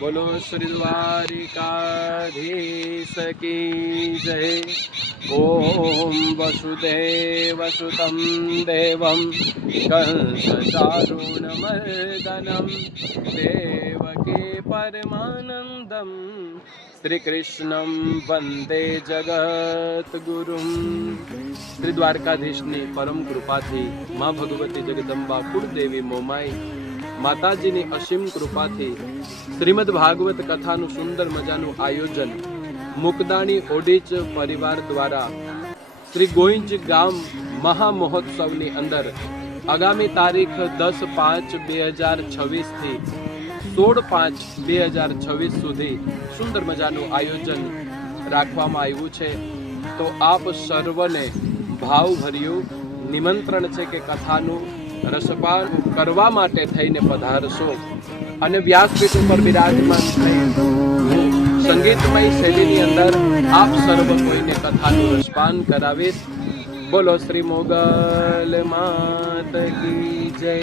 बोलो श्री द्वारिकाधीश की जय। ओम वसुदेव सुतं देवं कंसचारुणमर्दनं देवकी परमानंदं श्री कृष्णं वंदे जगत गुरुं। श्री द्वारकाधीशની પરમ કૃપાથી માં ભગવતી જગદંબા કુળદેવી મોમાઈ માતાજીની અસીમ કૃપાથી શ્રીમદ ભાગવત કથાનું સુંદર મજાનું આયોજન મુકદાણી ઓડીચ પરિવાર દ્વારા શ્રી ગોઈંજ ગામ મહામહોત્સવની અંદર આગામી તારીખ 10/5/2026 થી 16/5/2026 સુધી સુંદર મજાનું આયોજન રાખવામાં આવ્યું છે। તો આપ સર્વને ભાવભર્યું નિમંત્રણ છે કે કથાનું રસપાન કરવા માટે થઈને પધારશો અને વ્યાસપીઠ ઉપર બિરાજમાન થઈ સંગીતમય શૈલીની અંદર આપ સર્વ કોઈને કથાનું રસપાન કરાવીશ। બોલો શ્રી મોગલ માત કી જય।